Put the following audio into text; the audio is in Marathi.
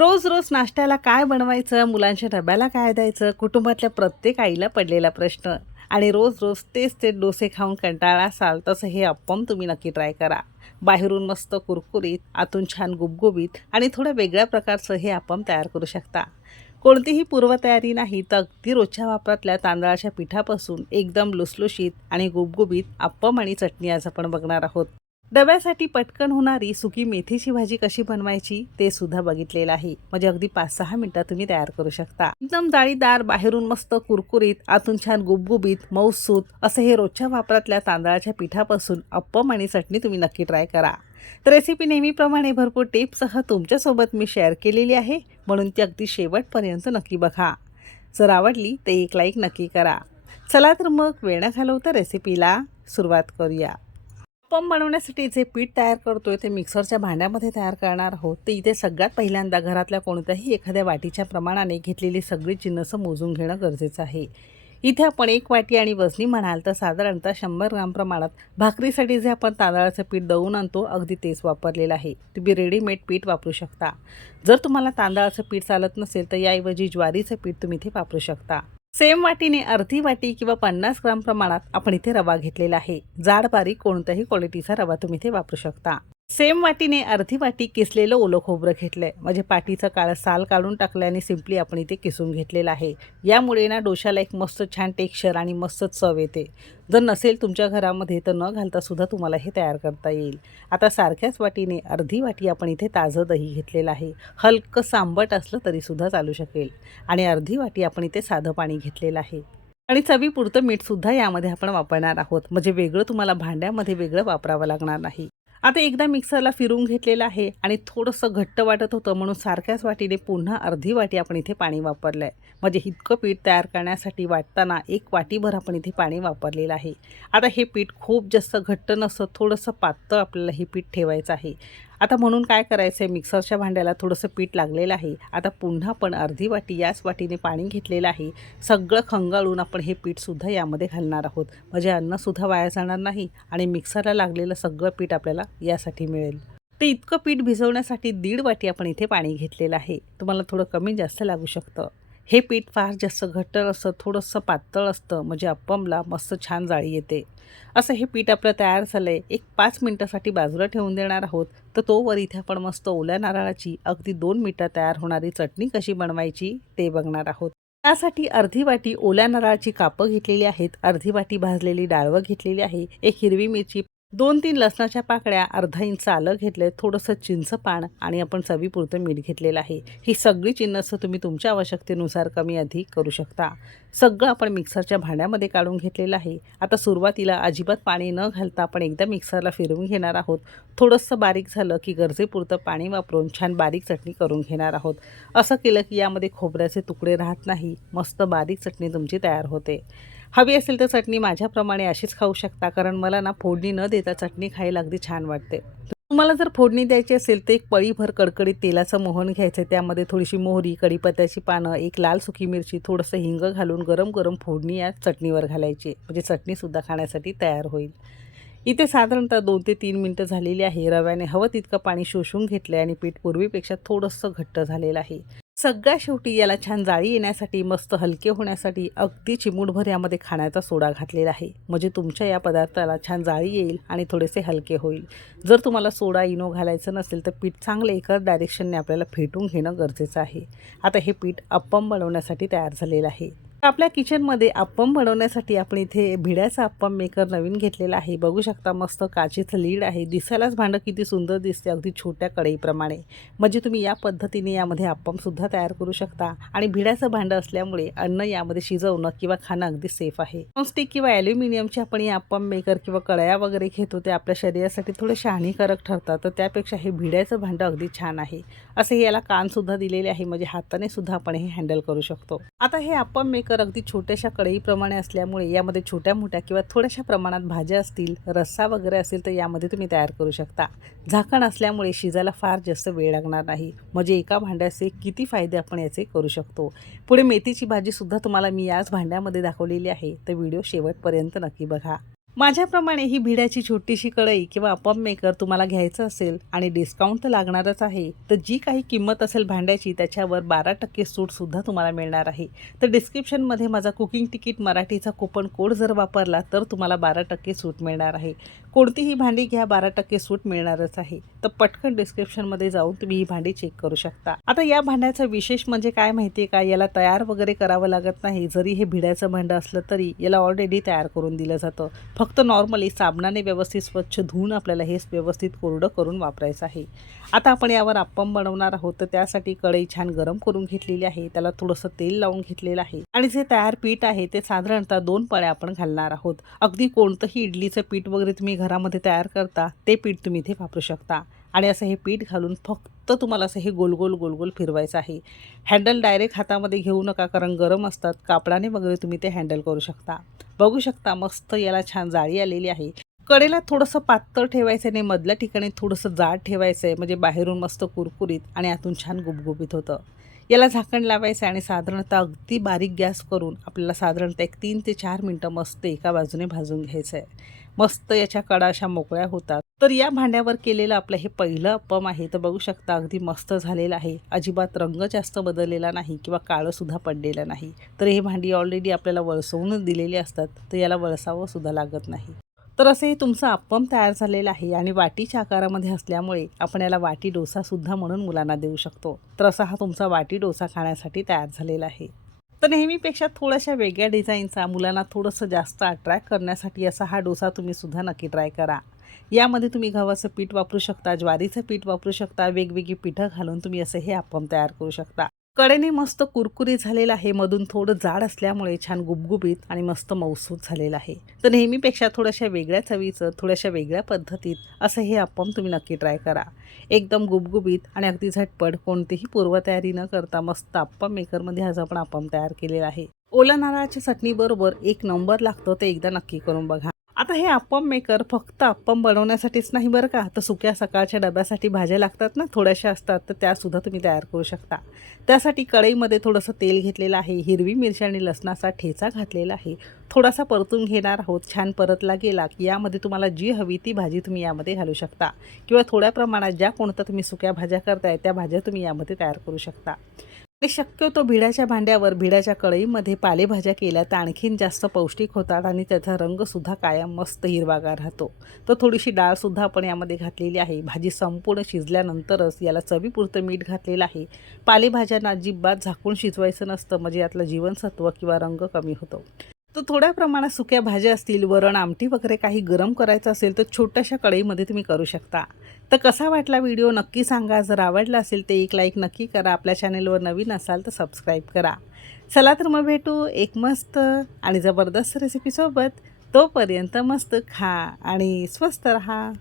रोज रोज नाश्त्याला काय बनवायचं मुलांच्या डब्याला काय द्यायचं कुटुंबातल्या प्रत्येक आईला पडलेला प्रश्न आणि रोज रोज तेच ते डोसे खाऊन कंटाळा असाल तसं हे अप्पम तुम्ही नक्की ट्राय करा. बाहेरून मस्त कुरकुरीत आतून छान गुबगुबीत आणि थोड्या वेगळ्या प्रकारचं हे अप्पम तयार करू शकता. कोणतीही पूर्वतयारी नाही तर अगदी रोजच्या वापरातल्या तांदळाच्या पिठापासून एकदम लुसलुशीत आणि गुबगुबीत अप्पम आणि चटणी आज आपण बघणार आहोत. डब्यासाठी पटकन होणारी सुकी मेथीची भाजी कशी बनवायची ते सुद्धा बघितलेलं आहे. म्हणजे अगदी पाच सहा मिनिटात तुम्ही तयार करू शकता. एकदम जाळीदार बाहेरून मस्त कुरकुरीत आतून छान गुबगुबीत मऊसूत असं हे रोजच्या वापरातल्या तांदळाच्या पिठापासून अप्पम आणि चटणी तुम्ही नक्की ट्राय करा. तर रेसिपी नेहमीप्रमाणे भरपूर टिप्ससह तुमच्यासोबत मी शेअर केलेली आहे. म्हणून ती अगदी शेवटपर्यंत नक्की बघा. जर आवडली तर एक लाईक नक्की करा. चला तर मग वेळ न घालवता रेसिपीला सुरुवात करूया. अप्पम बनवण्यासाठी जे पीठ तयार करतोय ते मिक्सरच्या भांड्यामध्ये तयार करणार आहोत. ते इथे सगळ्यात पहिल्यांदा घरातल्या कोणत्याही एखाद्या वाटीच्या प्रमाणाने घेतलेली सगळी जिन्नसं मोजून घेणं गरजेचं आहे. इथे आपण एक वाटी आणि वजनी म्हणाल तर साधारणतः शंभर ग्राम प्रमाणात भाकरीसाठी जे आपण तांदळाचं पीठ दळून आणतो अगदी तेच वापरलेलं आहे. तुम्ही रेडीमेड पीठ वापरू शकता. जर तुम्हाला तांदळाचं पीठ चालत नसेल तर याऐवजी ज्वारीचं पीठ तुम्ही इथे वापरू शकता. सेम वाटीने अर्धी वाटी किंवा पन्नास ग्राम प्रमाणात आपण इथे रवा घेतलेला आहे. जाड बारीक कोणत्याही क्वालिटीचा रवा तुम्ही इथे वापरू शकता. सेम वाटीने अर्धी वाटी किसलेलं ओलं खोबरं घेतलंय. म्हणजे पाठीचं काळं साल काढून टाकल्याने सिम्पली आपण इथे किसून घेतलेलं आहे. यामुळे ना डोशाला एक मस्त छान टेक्स्चर आणि मस्त चव येते. जर नसेल तुमच्या घरामध्ये तर न घालता सुद्धा तुम्हाला हे तयार करता येईल. आता सारख्याच वाटीने अर्धी वाटी आपण इथे ताजं दही घेतलेलं आहे. हलकं सांबट असलं तरीसुद्धा चालू शकेल. आणि अर्धी वाटी आपण इथे साधं पाणी घेतलेलं आहे. आणि चवीपुरतं मीठसुद्धा यामध्ये आपण वापरणार आहोत. म्हणजे वेगळं तुम्हाला भांड्यामध्ये वेगळं वापरावं लागणार नाही. आता एकदा मिक्सरला फिरून घेतलेलं आहे आणि थोडंसं घट्ट वाटत होतं म्हणून सारख्याच वाटीने पुन्हा अर्धी वाटी आपण इथे पाणी वापरलं आहे म्हणजे इतकं पीठ तयार करण्यासाठी वाटताना एक वाटीभर आपण इथे पाणी वापरलेलं आहे. आता हे पीठ खूप जास्त घट्ट नसतं थोडंसं पातळ आपल्याला हे पीठ ठेवायचं आहे. आता म्हणून काय करायचं आहे मिक्सरच्या भांड्याला थोडंसं पीठ लागलेलं आहे. आता पुन्हा पण अर्धी वाटी याच वाटीने पाणी घेतलेलं आहे. सगळं खंगाळून आपण हे पीठसुद्धा यामध्ये घालणार आहोत. म्हणजे अन्नसुद्धा वाया जाणार नाही आणि मिक्सरला लागलेलं सगळं पीठ आपल्याला यासाठी मिळेल. ते इतकं पीठ भिजवण्यासाठी दीड वाटी आपण इथे पाणी घेतलेलं आहे. तुम्हाला थोडं कमी जास्त लागू शकतं. हे पीठ फार जास्त घट्टर असतं थोडंसं पातळ असतं म्हणजे अप्पमला मस्त छान जाळी येते. असं हे पीठ आपलं तयार झालं आहे एक पाच मिनटासाठी बाजूला ठेवून देणार आहोत. तर तोवर इथे आपण मस्त ओल्या नारळाची अगदी दोन मिनटात तयार होणारी चटणी कशी बनवायची ते बघणार आहोत. त्यासाठी अर्धी वाटी ओल्या नारळाची कापं घेतलेली आहेत अर्धी वाटी भाजलेली डाळवं घेतलेली आहे एक हिरवी मिरची दोन तीन लसणाच्या पाकळ्या अर्धा इंच आलं घेतलं आहे थोडंसं चिंच पान आणि आपण चवीपुरतं मीठ घेतलेलं आहे. ही सगळी चिन्नसं तुम्ही तुमच्या आवश्यकतेनुसार कमी अधिक करू शकता. सगळं आपण मिक्सरच्या भांड्यामध्ये काढून घेतलेलं आहे. आता सुरुवातीला अजिबात पाणी न घालता आपण एकदा मिक्सरला फिरवून घेणार आहोत. थोडंसं बारीक झालं की गरजेपुरतं पाणी वापरून छान बारीक चटणी करून घेणार आहोत. असं केलं की यामध्ये खोबऱ्याचे तुकडे राहत नाही. मस्त बारीक चटणी तुमची तयार होते. हवी असेल तर चटणी माझ्याप्रमाणे अशीच खाऊ शकता कारण मला ना फोडणी न देता चटणी खायला अगदी छान वाटते. तुम्हाला जर फोडणी द्यायची असेल तर एक पळीभर कडकडीत तेलाचं मोहन घ्यायचं त्यामध्ये थोडीशी मोहरी कढीपत्त्याची पानं एक लाल सुकी मिरची थोडंसं हिंग घालून गरम गरम फोडणी या चटणीवर घालायची म्हणजे चटणीसुद्धा खाण्यासाठी तयार होईल. इथे साधारणतः दोन ते तीन मिनटं झालेली आहे. रव्याने हवं तितकं पाणी शोषून घेतलं आहे आणि पीठ पूर्वीपेक्षा थोडंसं घट्ट झालेलं आहे. सगळ्या शेवटी याला छान जाळी येण्यासाठी मस्त हलके होण्यासाठी अगदी चिमूटभर यामध्ये खाण्याचा सोडा घातलेला आहे. म्हणजे तुमच्या या पदार्थाला छान जाळी येईल आणि थोडेसे हलके होईल. जर तुम्हाला सोडा इनो घालायचं नसेल तर पीठ चांगलं एकच डायरेक्शनने आपल्याला फेटून घेणं गरजेचं आहे. आता हे पीठ अप्पम बनवण्यासाठी तयार झालेलं आहे. आपल्या किचनमध्ये अप्पम बनवण्यासाठी आपण इथे भिड्याचा अप्पम मेकर नवीन घेतलेला आहे. बघू शकता मस्त काचेचं लीड आहे. दिसायलाच भांडं किती सुंदर दिसते अगदी छोट्या कढईप्रमाणे. म्हणजे तुम्ही या पद्धतीने यामध्ये अप्पमसुद्धा तयार करू शकता. आणि भिड्याचं भांडं असल्यामुळे अन्न यामध्ये शिजवणं किंवा खाणं अगदी सेफ आहे. नॉनस्टिक किंवा ॲल्युमिनियमचे आपण या अप्पम मेकर किंवा कडया वगैरे घेतो ते आपल्या शरीरासाठी थोडेसे हानिकारक ठरतात. तर त्यापेक्षा हे भिड्याचं भांडं अगदी छान आहे. असे याला कानसुद्धा दिलेले आहे. म्हणजे हाताने सुद्धा आपण हे हँडल करू शकतो. आता हे अप्पम मेकर अगदी छोट्याशा कढईप्रमाणे असल्यामुळे यामध्ये छोट्या मोठ्या किंवा थोड्याशा प्रमाणात भाज्या असतील रस्सा वगैरे असेल तर यामध्ये तुम्ही तयार करू शकता. झाकण असल्यामुळे शिजायला फार जास्त वेळ लागणार नाही. म्हणजे एका भांड्याचे किती फायदे आपण याचे करू शकतो? पुढे मेथीची भाजीसुद्धा तुम्हाला मी याच भांड्यामध्ये दाखवलेली आहे. तर व्हिडिओ शेवटपर्यंत नक्की बघा. माझ्याप्रमाणे ही भिड्याची छोटीशी कढई किंवा अपम मेकर तुम्हाला घ्यायचं असेल आणि डिस्काउंट तर लागणारच आहे तर जी काही किंमत असेल भांड्याची त्याच्यावर बारा टक्के सूटसुद्धा तुम्हाला मिळणार आहे. तर डिस्क्रिप्शनमध्ये माझा कुकिंग तिकीट मराठीचा कुपन कोड जर वापरला तर तुम्हाला बारा टक्के सूट मिळणार आहे. कोणतीही भांडी घ्या बारा टक्के सूट मिळणारच आहे. तर पटकन डिस्क्रिप्शनमध्ये जाऊन तुम्ही ही भांडी चेक करू शकता. आता या भांड्याचं विशेष म्हणजे काय माहिती आहे का? याला तयार वगैरे करावं लागत नाही. जरी हे भिड्याचं भांडं असलं तरी याला ऑलरेडी तयार करून दिलं जातं. फक्त नॉर्मली साबणाने व्यवस्थित स्वच्छ धुवून आपल्याला हे व्यवस्थित कोरडं करून वापरायचं आहे. आता आपण यावर अप्पम बनवणार आहोत. तर त्यासाठी कढई छान गरम करून घेतलेली आहे. त्याला थोडंसं तेल लावून घेतलेलं आहे. आणि जे तयार पीठ आहे ते साधारणतः दोन पळ्या आपण घालणार आहोत. अगदी कोणतंही इडलीचं पीठ वगैरे तुम्ही घरामध्ये तयार करता ते पीठ तुम्ही इथे वापरू शकता. आणि असं हे पीठ घालून फक्त तुम्हाला असं हे गोल गोल गोल गोल फिरवायचं आहे. हँडल डायरेक्ट हातामध्ये घेऊ नका कारण गरम असतात कापडाने वगैरे तुम्ही ते हँडल करू शकता. बघू शकता मस्त याला छान जाळी आलेली आहे. कडेला थोडंसं पातळ ठेवायचं आहे आणि मधल्या ठिकाणी थोडंसं जाड ठेवायचं आहे म्हणजे बाहेरून मस्त कुरकुरीत आणि आतून छान गुबगुबीत होतं. याला झाकण लावायचं आहे आणि साधारणतः अगदी बारीक गॅस करून आपल्याला साधारणतः एक तीन ते चार मिनटं मस्त एका बाजूने भाजून घ्यायचं आहे. मस्त याच्या कडा अशा मोकळ्या होतात. तर या भांड्यावर केलेलं आपलं हे पहिलं अप्पम आहे. तर बघू शकता अगदी मस्त झालेलं आहे. अजिबात रंग जास्त बदललेला नाही किंवा काळंसुद्धा पडलेलं नाही. तर हे भांडी ऑलरेडी आपल्याला वळसवून दिलेली असतात. तर याला वळसावं सुद्धा लागत नाही. तर असे हे तुमचं अप्पम तयार झालेलं आहे आणि वाटीच्या आकारामध्ये असल्यामुळे आपण याला वाटी डोसासुद्धा म्हणून मुलांना देऊ शकतो. तर असा हा तुमचा वाटी डोसा खाण्यासाठी तयार झालेला आहे. तर नेहमीपेक्षा थोड्याशा वेगळ्या डिझाईनचा मुलांना थोडंसं जास्त अट्रॅक्ट करण्यासाठी असा हा डोसा तुम्ही सुद्धा नक्की ट्राय करा. यामध्ये तुम्ही गव्हाचं पीठ वापरू शकता ज्वारीचं पीठ वापरू शकता वेगवेगळी पिठं घालून तुम्ही असं हे अप्पम तयार करू शकता. कडेने मस्त कुरकुरी झालेलं आहे. मधून थोडं जाड असल्यामुळे छान गुबगुबीत आणि मस्त मौसूद झालेलं आहे. तर नेहमीपेक्षा थोड्याशा वेगळ्या चवीचं थोड्याशा वेगळ्या पद्धतीत असं हे अप्पम तुम्ही नक्की ट्राय करा. एकदम गुबगुबीत आणि अगदी झटपट कोणतीही पूर्वतयारी न करता मस्त अप्पम मेकरमध्ये आज आपण अप्पम तयार केलेला आहे. ओला नारळाच्या चटणीबरोबर एक नंबर लागतो ते एकदा नक्की करून बघा. आता हे अप्पम मेकर फक्त अप्पम बनवण्यासाठीच नाही बरं का? तर सुक्या सकाळच्या डब्यासाठी भाज्या लागतात ना थोड्याशा असतात तर त्यासुद्धा तुम्ही तयार करू शकता. त्यासाठी कढईमध्ये थोडंसं तेल घेतलेलं आहे हिरवी मिरची आणि लसणाचा ठेचा घातलेला आहे. थोडासा परतून घेणार आहोत छान परतला गेला की यामध्ये तुम्हाला जी हवी ती भाजी तुम्ही यामध्ये घालू शकता. किंवा थोड्या प्रमाणात ज्या कोणत्या तुम्ही सुक्या भाज्या करताय त्या भाज्या तुम्ही यामध्ये तयार करू शकता. शक्यतो भिड्याच्या भांड्यावर भिड्याच्या कढईमध्ये पालेभाज्या केल्या तर आणखीन जास्त पौष्टिक होतात आणि त्याचा रंगसुद्धा कायम मस्त हिरवागार राहतो. तर थोडीशी डाळसुद्धा आपण यामध्ये घातलेली आहे. भाजी संपूर्ण शिजल्यानंतरच याला चवीपुरतं मीठ घातलेलं आहे. पालेभाज्यांना अजिबात झाकून शिजवायचं नसतं म्हणजे यातलं जीवनसत्व किंवा रंग कमी होतो. तर थोड्या प्रमाणात सुक्या भाज्या असतील वरण आमटी वगैरे काही गरम करायचं असेल तर छोट्याशा कढईमध्ये तुम्ही करू शकता. तर कसा वाटला व्हिडिओ नक्की सांगा. जर आवडला असेल ते एक लाईक नक्की करा. आपल्या चॅनेलवर नवीन असाल तर सबस्क्राईब करा. चला तर मग भेटू एक मस्त आणि जबरदस्त रेसिपीसोबत तोपर्यंत मस्त खा आणि स्वस्त रहा.